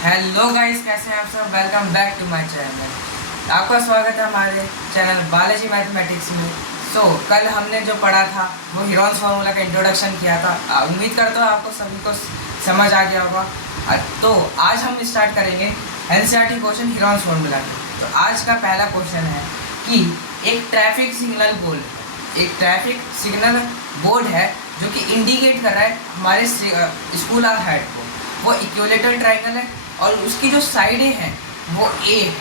Hello guys, कैसे हैं आप सब। Welcome back to my channel. आपका स्वागत है हमारे चैनल बालाजी मैथमेटिक्स में। कल हमने जो पढ़ा था वो हीरोन्स फार्मूला का इंट्रोडक्शन किया था। उम्मीद करता हूँ आपको सभी को समझ आ गया होगा। तो आज हम स्टार्ट करेंगे एनसीईआरटी क्वेश्चन हीरोन्स फार्मूला के। तो आज का पहला क्वेश्चन है कि एक ट्रैफिक सिग्नल बोर्ड है जो कि इंडिकेट कर रहा है हमारे स्कूल और हेड को। वो इक्विलेटरल ट्रायंगल है और उसकी जो साइडें हैं वो ए है,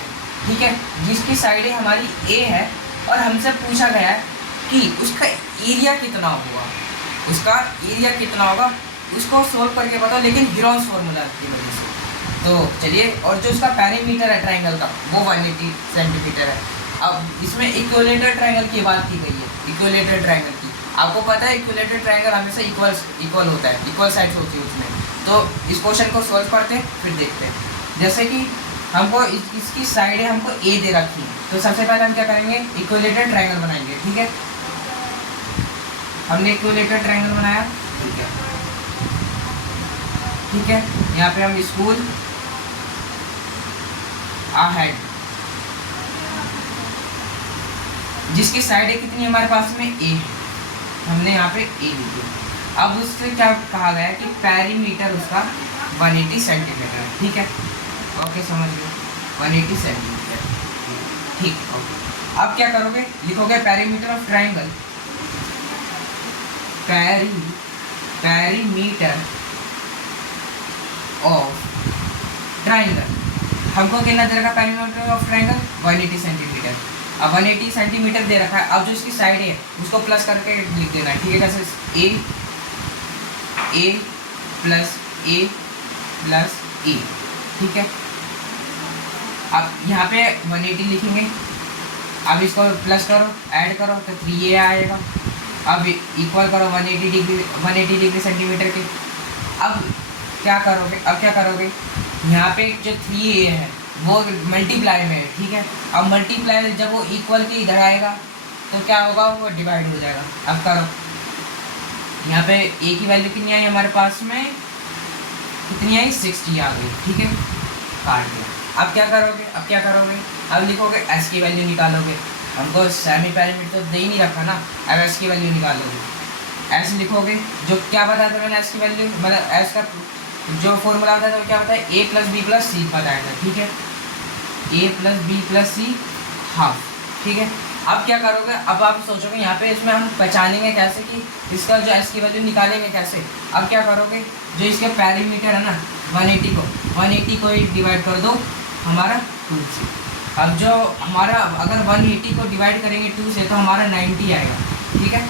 ठीक है। जिसकी साइडें हमारी ए है और हमसे पूछा गया है कि उसका एरिया कितना होगा, उसको सोल्व करके बताओ, लेकिन हीरोन्स फार्मूला की वजह से। तो चलिए, और जो उसका पेरीमीटर है ट्रायंगल का वो 180 सेंटीमीटर है। अब इसमें इक्विलेटरल ट्रायंगल की बात की गई है। इक्विलेटरल ट्रायंगल की आपको पता है, इक्विलेटरल ट्रायंगल हमेशा इक्वल होता है, इक्वल साइड्स होती है उसमें। तो इस क्वेश्चन को सॉल्व करते हैं, फिर देखते हैं। जैसे कि हमको इसकी साइडें हमको ए दे रखी है, तो सबसे पहले हम क्या करेंगे, इक्विलेटरल ट्रायंगल बनाएंगे, ठीक है। हमने इक्विलेटरल ट्रायंगल बनाया, ठीक है। यहाँ पे हम स्कूल हेड, जिसकी साइडें कितनी हमारे पास में ए है, हमने यहाँ पे ए लिखी। अब उससे क्या कहा गया है कि पेरीमीटर उसका 180 सेंटीमीटर है, ठीक है। ओके, समझ लो 180 सेंटीमीटर, ठीक। ओके, अब क्या करोगे, लिखोगे perimeter of triangle, perimeter of triangle. हमको कितना दे रखा पेरीमीटर ऑफ ट्रायंगल 180 सेंटीमीटर। अब 180 सेंटीमीटर दे रखा है। अब जो इसकी साइड है उसको प्लस करके लिख देना है, ठीक है। जैसे ए प्लस ए, ठीक है। अब यहाँ पे 180 लिखेंगे। अब इसको प्लस करो, ऐड करो तो 3a आएगा। अब इक्वल करो 180 डिग्री सेंटीमीटर के। अब क्या करोगे, यहाँ पे जो 3a है वो मल्टीप्लाई में है, ठीक है। अब मल्टीप्लाई जब वो इक्वल के इधर आएगा तो क्या होगा, वो डिवाइड हो जाएगा। अब करो, यहाँ पे ए की वैल्यू कितनी आई हमारे पास में, कितनी आई, 60 आ गई, ठीक है। काट दिया। अब क्या करोगे, अब लिखोगे एस की वैल्यू निकालोगे। हमको सेमी पेरीमीटर तो दे ही नहीं रखा ना। अब एस की वैल्यू निकालोगे, एस लिखोगे। जो क्या बताया था मैंने, एस की वैल्यू मतलब एस का जो फॉर्मूला होता है वो क्या बताया, ए प्लस बी प्लस सी बताया था, ठीक है। ए प्लस बी प्लस सी हाफ, ठीक है। अब क्या करोगे, अब आप सोचोगे यहाँ पे इसमें हम पहचानेंगे कैसे कि इसका जो एस की वैल्यू निकालेंगे कैसे। अब क्या करोगे, जो इसके पेरीमीटर है ना 180 को ही डिवाइड कर दो हमारा 2 से। अब जो हमारा अगर 180 को डिवाइड करेंगे 2 से तो हमारा 90 आएगा, ठीक है।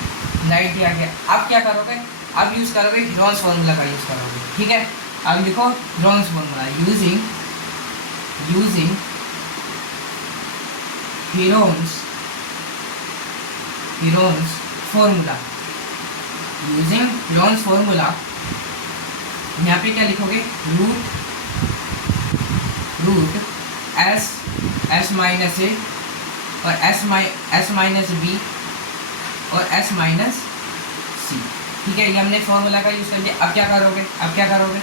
90 आ गया। अब क्या करोगे, अब यूज़ करोगे हीरोन्स फार्मूला का यूज़ करोगे, ठीक है। अब लिखो Heron's formula, using Heron's formula. यहाँ पे क्या लिखोगे, रूट एस माइनस ए और एस माइनस बी और एस माइनस सी, ठीक है। ये हमने फॉर्मूला का यूज़ कर लिया। अब क्या करोगे,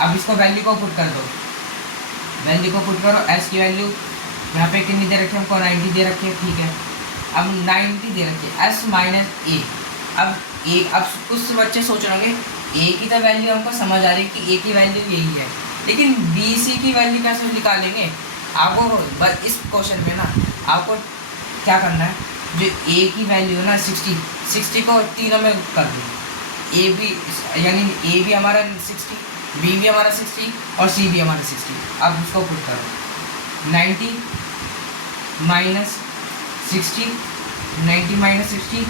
अब इसको वैल्यू को पुट कर दो, एस की वैल्यू यहाँ पे कितनी दे रखी है हमको, 90 दे रखी है, ठीक है। अब 90 दे रखी है, एस माइनस ए। अब कुछ बच्चे सोच रहे होंगे ए की तो वैल्यू हमको समझ आ रही है कि ए की वैल्यू यही है, लेकिन बी सी की वैल्यू कैसे निकालेंगे। आपको बस इस क्वेश्चन में ना आपको क्या करना है, जो ए की वैल्यू है ना 60 को तीनों में कर दो। ए भी यानी ए भी हमारा 60, बी भी हमारा 60 और सी भी हमारा 60। अब उसको पुट करो, 90 माइनस 60 और 90 माइनस 60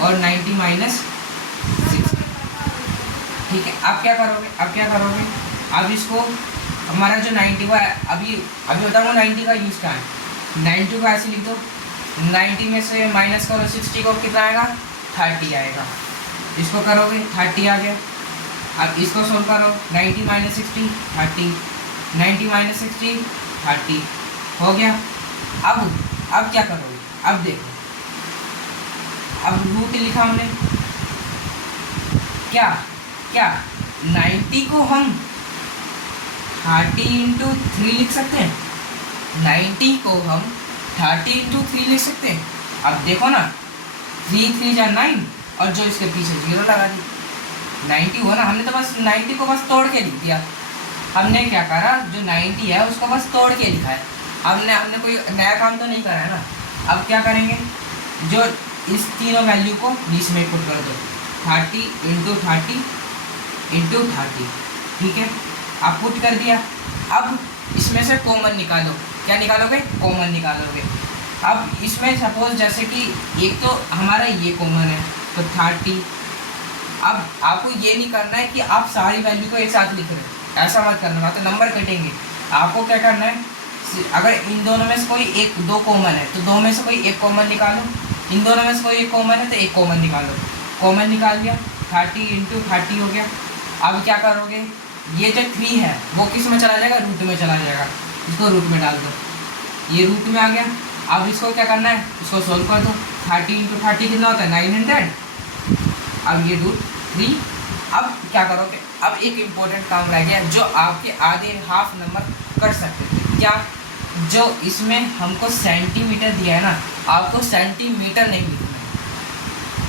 और 90 माइनस 60, ठीक है। अब क्या करोगे, अब इसको हमारा जो 90 का अभी बताऊँगा 90 का यूज़ क्या है। 90 को ऐसे लिख दो, 90 में से माइनस करो 60 को, कितना आएगा, 30 आएगा। इसको करोगे 30 आ गया। अब इसको सोल्व करो, 90 माइनस 60 30, 90 माइनस 60 30 हो गया। अब क्या करोगे, अब देखो, अब रूट लिखा हमने, क्या 90 को हम 30 इंटू 3 लिख सकते हैं। 90 को हम 30 इंटू 3 लिख सकते हैं। अब देखो ना, 3 3 जा 9 और जो इसके पीछे 0 लगा दी, 90 हुआ ना। हमने तो बस 90 को बस तोड़ के लिख दिया। हमने क्या करा, जो 90 है उसको बस तोड़ के लिखा है। हमने कोई नया काम तो नहीं करा है ना। अब क्या करेंगे, जो इस तीनों वैल्यू को बीच में पुट कर दो, 30 इंटू 30 इंटू 30, ठीक है। अब पुट कर दिया। अब इसमें से कॉमन निकालो। क्या निकालोगे, कॉमन निकालोगे। अब इसमें सपोज जैसे कि एक तो हमारा ये कॉमन है तो 30। अब आपको ये नहीं करना है कि आप सारी वैल्यू को एक साथ लिख रहे हो, ऐसा मत करना, तो नंबर कटेंगे। आपको क्या करना है, अगर इन दोनों में से कोई एक दो कॉमन है तो दो में से कोई एक कॉमन निकालो, इन दोनों में से कोई एक कॉमन है तो एक कॉमन निकालो। कॉमन निकाल दिया, 30 इंटू 30 हो गया। अब क्या करोगे, ये जो 3 है वो किस में चला जाएगा, रूट में चला जाएगा। इसको रूट में डाल दो, ये रूट में आ गया। अब इसको क्या करना है, इसको सोल्व कर दो। 30 इंटू 30 कितना होता है, 900। अब ये रूट 3। अब क्या करोगे, अब एक इम्पोर्टेंट काम रह गया जो आपके आधे हाफ नंबर कर सकते थे। क्या, जो इसमें हमको सेंटीमीटर दिया है ना, आपको सेंटीमीटर नहीं लिखना है।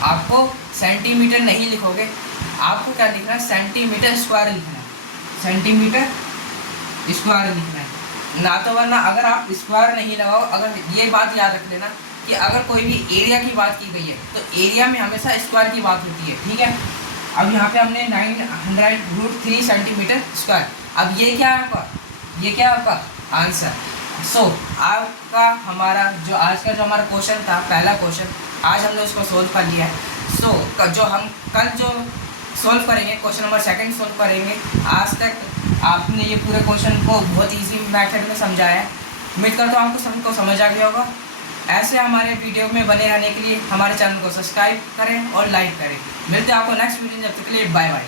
आपको सेंटीमीटर नहीं लिखोगे, आपको क्या लिखना है, सेंटीमीटर स्क्वायर लिखना है। सेंटीमीटर स्क्वायर लिखना है ना, तो वरना अगर आप स्क्वायर नहीं लगाओ, अगर ये बात याद रख लेना कि अगर कोई भी एरिया की बात की गई है तो एरिया में हमेशा स्क्वायर की बात होती है, ठीक है। अब यहाँ पे हमने 900√3 सेंटीमीटर स्क्वायर। अब ये क्या है आपका, ये क्या है आपका आंसर। सो आपका हमारा जो आज का जो हमारा क्वेश्चन था, पहला क्वेश्चन, आज हमने उसको सोल्व कर लिया है। सो जो हम कल जो सोल्व करेंगे, क्वेश्चन नंबर 2 सोल्व करेंगे। आज तक आपने ये पूरे क्वेश्चन को बहुत इजी मेथड में समझाया है। उम्मीद करता हूँ आपको सबको समझ आ गया होगा। ऐसे हमारे वीडियो में बने रहने के लिए हमारे चैनल को सब्सक्राइब करें और लाइक करें। मिलते हैं आपको नेक्स्ट वीडियो, जब तक के लिए बाय बाय।